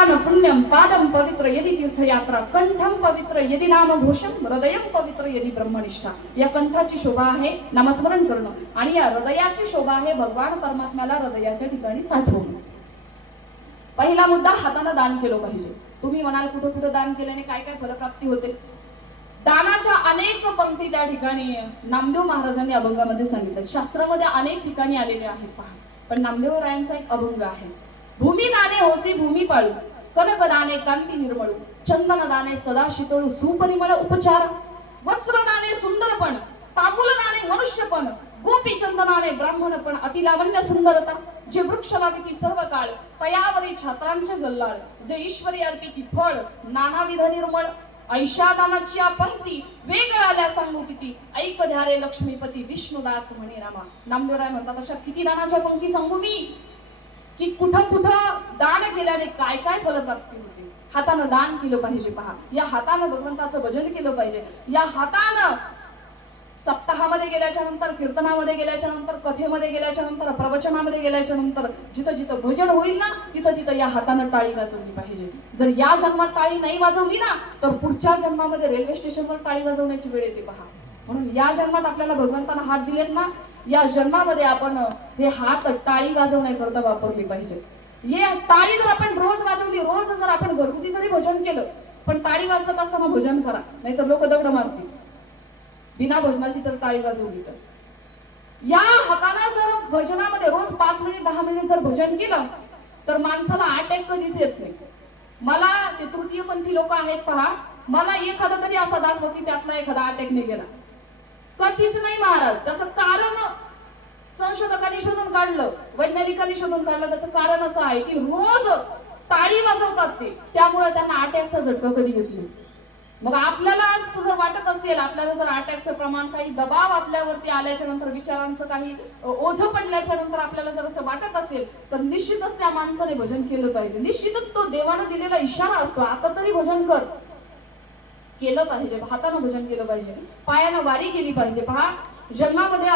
हस्तान पुण्यम पादम पवित्र यदि तीर्थयात्रा कंठम पवित्र यदि नामघोषम हृदयम पवित्र यदि ब्रह्मनिष्ठा। या कंठाची शोभा आहे नामस्मरण करणं आणि या हृदयाची शोभा आहे भगवान परमात्म्याला हृदयाच्या ठिकाणी साठवणं। पहिला मुद्दा, हाताने दान केलं पाहिजे। तुम्ही म्हणाल कुठं कुठं दान केल्याने काय काय फलप्राप्ती होते? दानाच्या अनेक पंक्ती त्या ठिकाणी नामदेव महाराजांनी अभंगामध्ये सांगितलं। शास्त्रामध्ये अनेक ठिकाणी आलेले आहेत पहा, पण नामदेव रायांचा एक अभंग आहे। भूमी दाने होती भूमी पाळू, कनक दाने कांती निर्मळू, चंदन दाने सदा शीतळू, सुपरिमळ उपचार, वस्त्र दाने सुंदरपण, तांबूल दाने मनुष्यपण, गोपी चंदनाने ब्राह्मणपण, अति लावण्य सुंदरता, जे वृक्ष लाविती सर्व काळ, तयावरी छात्रांचे जल्लाळ, जे ईश्वरी अर्पिती फळ, नानाविध निर्मळ, ऐशा दानाची पंक्ती वेगळाल्या सांगू किती, ऐक ध्यारे लक्ष्मीपती विष्णुदास म्हणे रामा। नामदेवराय म्हणतात अशा किती दानाच्या पंक्ती सांगू मी, की कुठं कुठं दान केल्याने काय काय फलप्राप्ती होते। हातानं दान केलं पाहिजे पहा, या हातानं भगवंताचं भजन केलं पाहिजे। या हातानं सप्ताहामध्ये गेल्याच्या नंतर, कीर्तनामध्ये गेल्याच्या नंतर, कथेमध्ये गेल्याच्या नंतर, प्रवचनामध्ये गेल्याच्या नंतर जिथं जिथं भजन होईल ना तिथं तिथं या हातानं टाळी वाजवली पाहिजे। जर या जन्मात टाळी नाही वाजवली ना तर पुढच्या जन्मामध्ये रेल्वे स्टेशनवर टाळी वाजवण्याची वेळ येते पहा। म्हणून या जन्मात आपल्याला भगवंतानं हात दिलेत ना, या जन्मामध्ये आपण हे हात टाळी वाजवण्याकरता वापरले पाहिजे। हे टाळी जर आपण रोज वाजवली, रोज जर आपण घरगुती जरी भजन केलं, पण टाळी वाजवत असताना भजन करा, नाहीतर लोक दगड मारतील। बिना भजनाची तर टाळी वाजवली तर, या हाताने जर भजनामध्ये रोज 5 मिनिट 10 मिनिट जर भजन केलं तर माणसाला अटॅक कधीच येत नाही। मला ते तृतीयपंथी लोक आहेत पहा, मला एखादा तरी असा दाखव की त्यातला एखादा अटॅक नाही गेला, कधीच नाही महाराज। त्याचं कारण संशोधकांनी शोधून काढलं, वैज्ञानिकांनी शोधून काढलं। त्याचं कारण असं आहे की रोज टाळी वाजवतात ते, त्यामुळे त्यांना अटॅकचा झटका कधी येत नाही। मग आपल्याला जर वाटत असेल, आपल्याला जर अटॅकचं प्रमाण, काही दबाव आपल्यावरती आल्याच्या नंतर, विचारांचं काही ओझं पडल्याच्या नंतर आपल्याला जर असं वाटत असेल तर निश्चितच त्या माणसाने भजन केलं पाहिजे। निश्चितच तो देवानं दिलेला इशारा असतो, आता तरी भजन कर, केलं पाहिजे। हातानं भजन केलं पाहिजे, पायानं वारी केली पाहिजे पहा। जन्मामध्ये